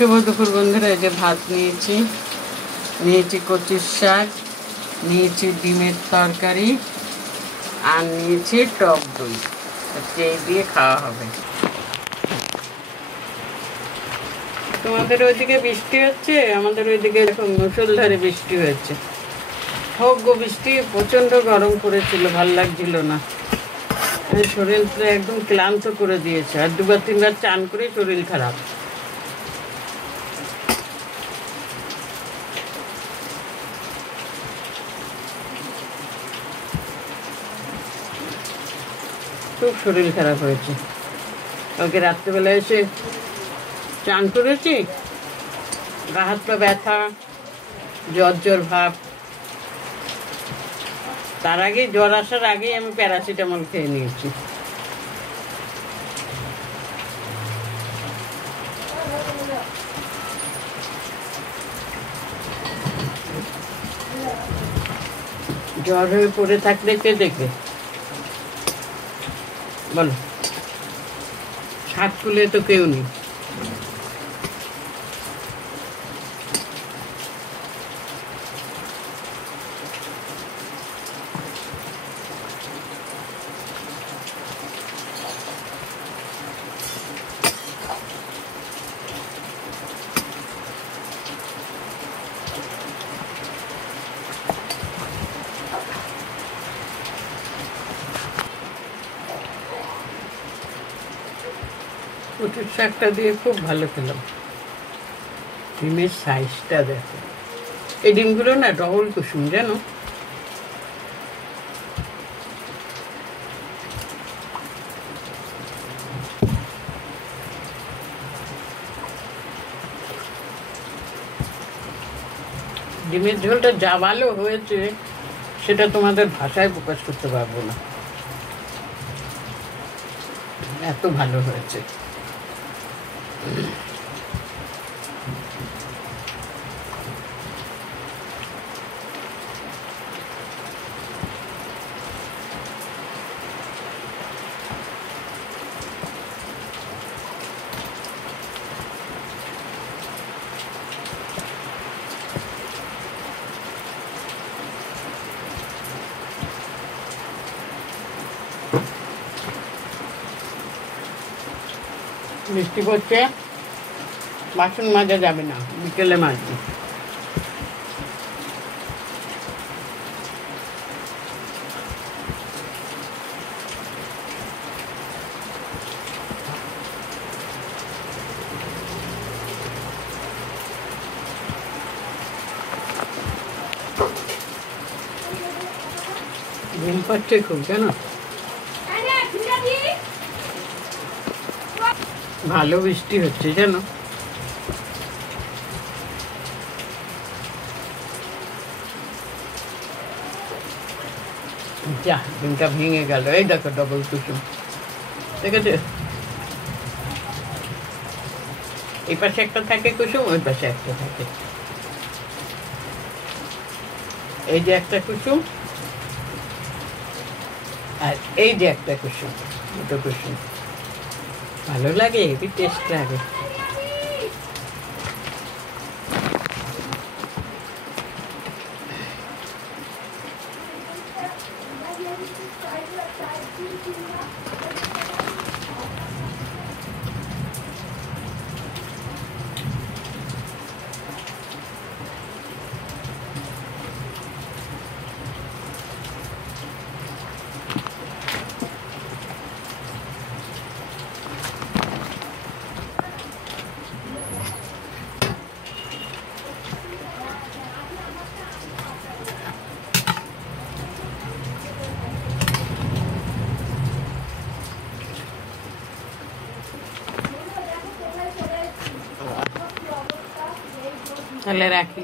শুভ দুপুর বন্ধুরা। এই যে ভাত নিয়েছি, নিয়েছি কচুর শাক, নিয়েছি ডিমের তরকারি, আর নিয়েছি টক দই। আজকে এই দিয়ে খাওয়া হবে। তোমাদের ওইদিকে বৃষ্টি হচ্ছে? আমাদের ওইদিকে এরকম মুষলধারে বৃষ্টি হয়েছে। হোক গো বৃষ্টি, প্রচণ্ড গরম পড়েছিল, ভাল লাগছিল না। শরীরটা একদম ক্লান্ত করে দিয়েছে, আর দুবার তিনবার চান করে শরীর খারাপ। খুব শরীর খারাপ হয়েছে। কালকে রাত্রেবেলা এসে চান করেছি, গা হাত পা ব্যথা, জ্বর ভাব। তার আগে জ্বর আসার আগেই আমি প্যারাসিটামল খেয়ে নিয়েছি। জ্বর হয়ে পড়ে থাকলে কে দেখবে বলো? হাত খুলে তো কেউ নেই। কচুর শাকটা দিয়ে খুব ভালো খেলাম। ডিমের সাইজটা দেখো, এই ডিমগুলো না ডবল কুসুম জানো। ডিমের ঝোলটা যা ভালো হয়েছে সেটা তোমাদের ভাষায় প্রকাশ করতে পারবো না, এত ভালো হয়েছে। বৃষ্টি পড়ছে, বাসন মাজা যাবে না, বিকেলে মাজবো। ঘুম পাচ্ছে খুব জানো। ভালো বৃষ্টি হচ্ছে জানো। যা ডিমটা ভেঙে গেল। এই দেখো ডবল কুসুম, দেখেছো? এই পাশে একটা থাকে কুসুম, ওই পাশে একটা থাকে। এই যে একটা কুসুম, আর এই যে একটা কুসুম, দুটো কুসুম। ভালো লাগে, হেভি টেস্ট লাগে। তাহলে রাখি।